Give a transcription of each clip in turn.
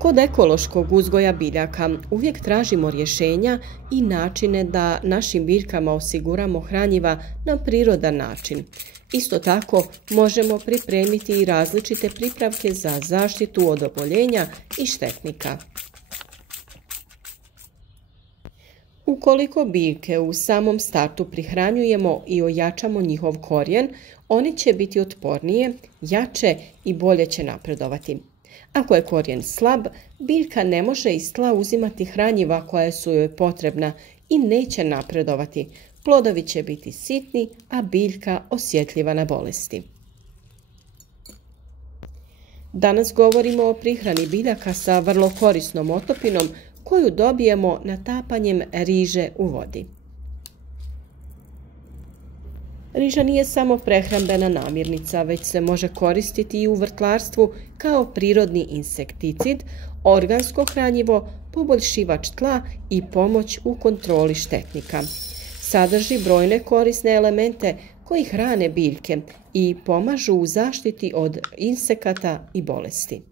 Kod ekološkog uzgoja biljaka uvijek tražimo rješenja i načine da našim biljkama osiguramo hranjiva na prirodan način. Isto tako možemo pripremiti i različite pripravke za zaštitu od oboljenja i štetnika. Ukoliko biljke u samom startu prihranjujemo i ojačamo njihov korijen, one će biti otpornije, jače i bolje će napredovati. Ako je korijen slab, biljka ne može iz tla uzimati hranjiva koja su joj potrebna i neće napredovati. Plodovi će biti sitni, a biljka osjetljiva na bolesti. Danas govorimo o prihrani biljaka sa vrlo korisnom otopinom koju dobijemo natapanjem riže u vodi. Riža nije samo prehrambena namirnica, već se može koristiti i u vrtlarstvu kao prirodni insekticid, organsko hranjivo, poboljšivač tla i pomoć u kontroli štetnika. Sadrži brojne korisne elemente koji hrane biljke i pomažu u zaštiti od insekata i bolesti.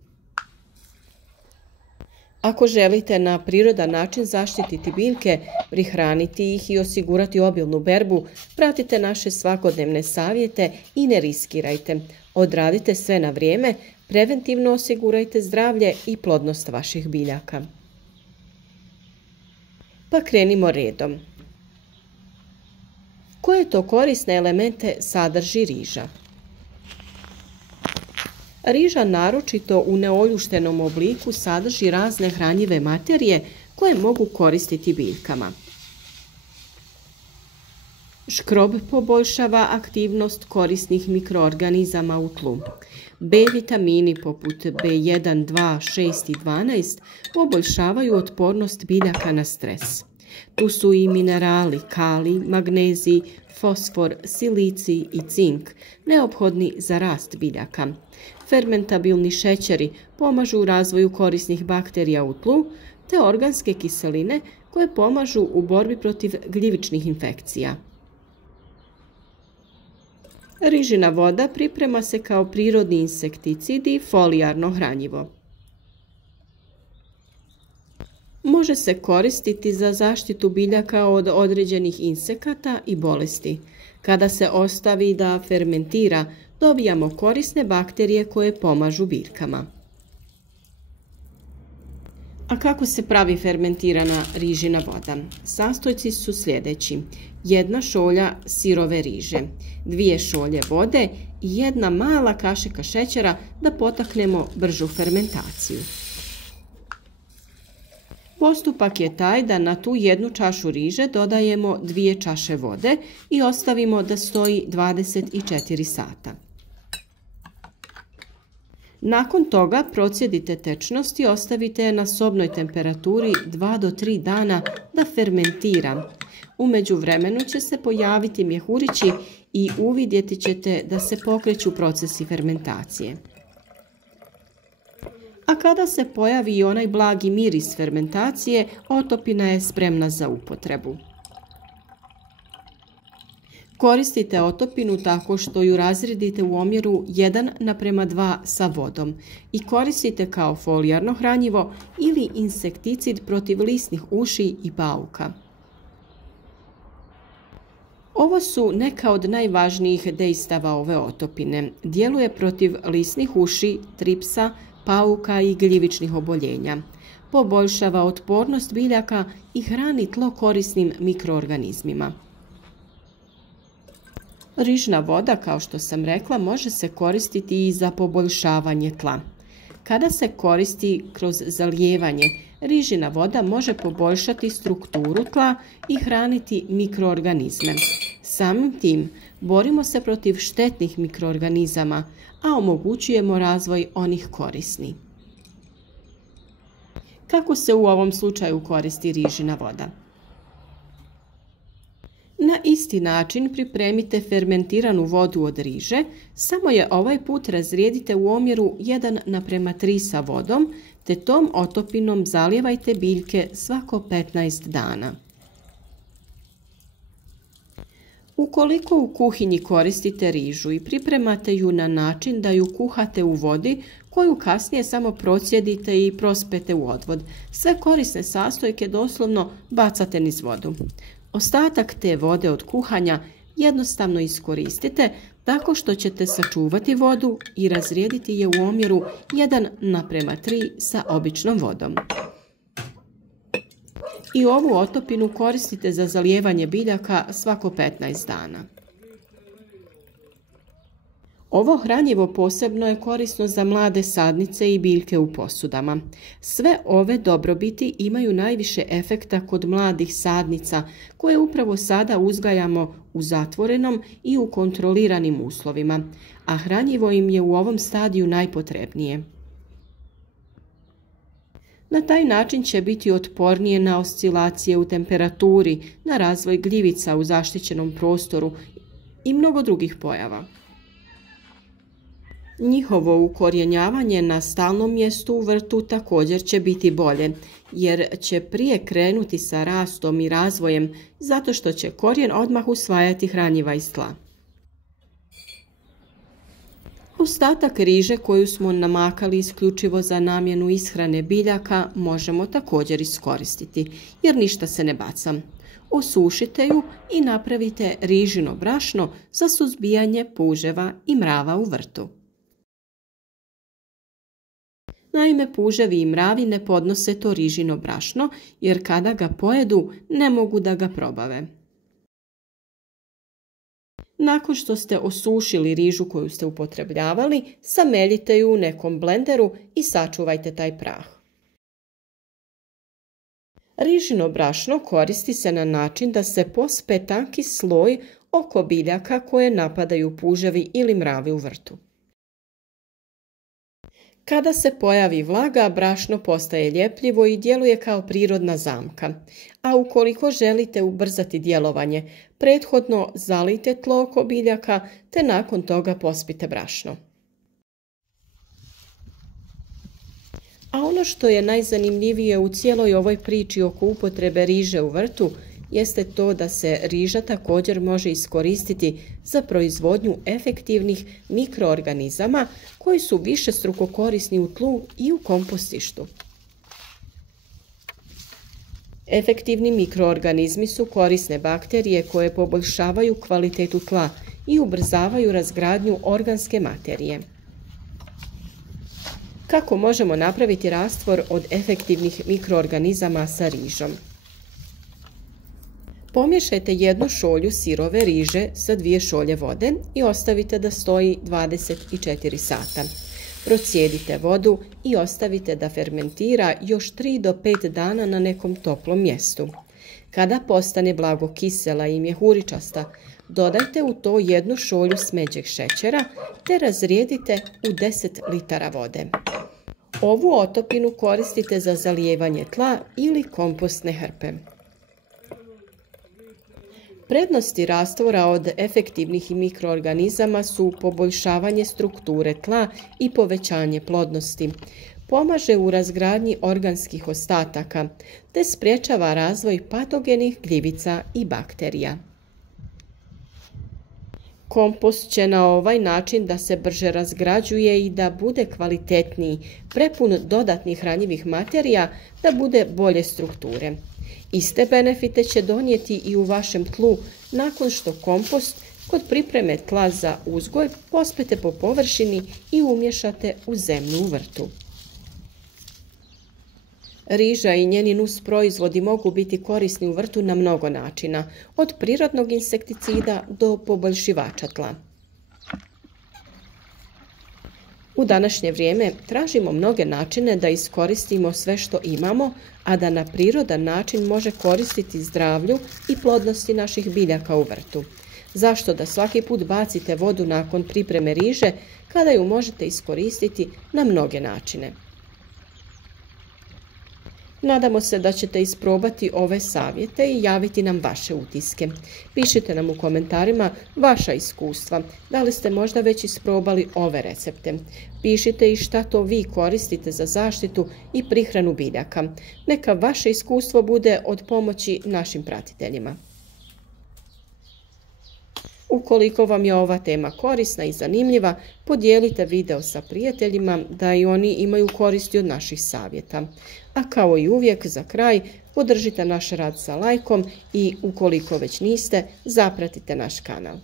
Ako želite na prirodan način zaštititi biljke, prihraniti ih i osigurati obilnu berbu, pratite naše svakodnevne savjete i ne riskirajte. Odradite sve na vrijeme, preventivno osigurajte zdravlje i plodnost vaših biljaka. Pa krenimo redom. Koje to korisne elemente sadrži riža? Riža naročito u neoljuštenom obliku sadrži razne hranjive materije koje mogu koristiti biljkama. Škrob poboljšava aktivnost korisnih mikroorganizama u tlu. B vitamini poput B1, 2, 6 i 12 poboljšavaju otpornost biljaka na stres. Tu su i minerali kalij, magnezij, fosfor, silicij i cink, neophodni za rast biljaka. Fermentabilni šećeri pomažu u razvoju korisnih bakterija u tlu, te organske kiseline koje pomažu u borbi protiv gljivičnih infekcija. Rižina voda priprema se kao prirodni insekticid i folijarno hranjivo. Može se koristiti za zaštitu biljaka od određenih insekata i bolesti. Kada se ostavi da fermentira, dobijamo korisne bakterije koje pomažu biljkama. A kako se pravi fermentirana rižina voda? Sastojci su sljedeći: 1 šolja sirove riže, 2 šolje vode i 1 mala kašika šećera da potaknemo bržu fermentaciju. Postupak je taj da na tu 1 čašu riže dodajemo 2 čaše vode i ostavimo da stoji 24 sata. Nakon toga procjedite tečnost i ostavite je na sobnoj temperaturi 2 do 3 dana da fermentira. U međuvremenu će se pojaviti mjehurići i uvidjeti ćete da se pokreću procesi fermentacije. A kada se pojavi i onaj blagi miris fermentacije, otopina je spremna za upotrebu. Koristite otopinu tako što ju razredite u omjeru 1:2 sa vodom i koristite kao folijarno hranjivo ili insekticid protiv lisnih uši i pauka. Ovo su neka od najvažnijih dejstava ove otopine. Djeluje protiv lisnih uši, tripsa, pauka i gljivičnih oboljenja. Poboljšava otpornost biljaka i hrani tlo korisnim mikroorganizmima. Rižna voda, kao što sam rekla, može se koristiti i za poboljšavanje tla. Kada se koristi kroz zalijevanje, rižina voda može poboljšati strukturu tla i hraniti mikroorganizme. Samim tim borimo se protiv štetnih mikroorganizama, a omogućujemo razvoj onih korisnih. Kako se u ovom slučaju koristi rižina voda? Na isti način pripremite fermentiranu vodu od riže, samo je ovaj put razrijedite u omjeru 1:3 sa vodom, te tom otopinom zalijevajte biljke svako 15 dana. Ukoliko u kuhinji koristite rižu i pripremate ju na način da ju kuhate u vodi koju kasnije samo procjedite i prospete u odvod. Sve korisne sastojke doslovno bacate niz vodu. Ostatak te vode od kuhanja jednostavno iskoristite tako što ćete sačuvati vodu i razrijediti je u omjeru 1:3 sa običnom vodom. I ovu otopinu koristite za zalijevanje biljaka svako 15 dana. Ovo hranjivo posebno je korisno za mlade sadnice i biljke u posudama. Sve ove dobrobiti imaju najviše efekta kod mladih sadnica koje upravo sada uzgajamo u zatvorenom i u kontroliranim uslovima, a hranjivo im je u ovom stadiju najpotrebnije. Na taj način će biti otpornije na oscilacije u temperaturi, na razvoj gljivica u zaštićenom prostoru i mnogo drugih pojava. Njihovo ukorjenjavanje na stalnom mjestu u vrtu također će biti bolje, jer će prije krenuti sa rastom i razvojem zato što će korijen odmah usvajati hranjiva iz tla. Ostatak riže koju smo namakali isključivo za namjenu ishrane biljaka možemo također iskoristiti, jer ništa se ne baca. Osušite ju i napravite rižino brašno za suzbijanje puževa i mrava u vrtu. Naime, puževi i mravi ne podnose to rižino brašno, jer kada ga pojedu ne mogu da ga probave. Nakon što ste osušili rižu koju ste upotrebljavali, sameljite ju u nekom blenderu i sačuvajte taj prah. Rižino brašno koristi se na način da se pospe tanki sloj oko biljaka koje napadaju puževi ili mravi u vrtu. Kada se pojavi vlaga, brašno postaje ljepljivo i djeluje kao prirodna zamka. A ukoliko želite ubrzati djelovanje, prethodno zalijte tlo oko biljaka te nakon toga pospite brašno. A ono što je najzanimljivije u cijeloj ovoj priči oko upotrebe riže u vrtu jeste to da se riža također može iskoristiti za proizvodnju efektivnih mikroorganizama koji su višestruko korisni u tlu i u kompostištu. Efektivni mikroorganizmi su korisne bakterije koje poboljšavaju kvalitetu tla i ubrzavaju razgradnju organske materije. Kako možemo napraviti rastvor od efektivnih mikroorganizama sa rižom? Pomiješajte 1 šolju sirove riže sa 2 šolje vode i ostavite da stoji 24 sata. Procijedite vodu i ostavite da fermentira još 3 do 5 dana na nekom toplom mjestu. Kada postane blago kisela i mjehuričasta, dodajte u to 1 šolju smeđeg šećera te razrijedite u 10 litara vode. Ovu otopinu koristite za zalijevanje tla ili kompostne hrpe. Prednosti rastvora od efektivnih mikroorganizama su poboljšavanje strukture tla i povećanje plodnosti. Pomaže u razgradnji organskih ostataka te sprječava razvoj patogenih gljivica i bakterija. Kompost će na ovaj način da se brže razgrađuje i da bude kvalitetniji, prepun dodatnih hranjivih materija, da bude bolje strukture. Iste benefite će donijeti i u vašem tlu nakon što kompost kod pripreme tla za uzgoj pospete po površini i umješate u zemlju u vrtu. Riža i njeni nusproizvodi mogu biti korisni u vrtu na mnogo načina, od prirodnog insekticida do poboljšivača tla. U današnje vrijeme tražimo mnoge načine da iskoristimo sve što imamo, a da na prirodan način može koristiti zdravlju i plodnosti naših biljaka u vrtu. Zašto da svaki put bacite vodu nakon pripreme riže kada ju možete iskoristiti na mnoge načine? Nadamo se da ćete isprobati ove savjete i javiti nam vaše utiske. Pišite nam u komentarima vaša iskustva. Da li ste možda već isprobali ove recepte? Pišite i šta to vi koristite za zaštitu i prihranu biljaka. Neka vaše iskustvo bude od pomoći našim pratiteljima. Ukoliko vam je ova tema korisna i zanimljiva, podijelite video sa prijateljima da i oni imaju koristi od naših savjeta. A kao i uvijek, za kraj, podržite naš rad sa lajkom i ukoliko već niste, zapratite naš kanal.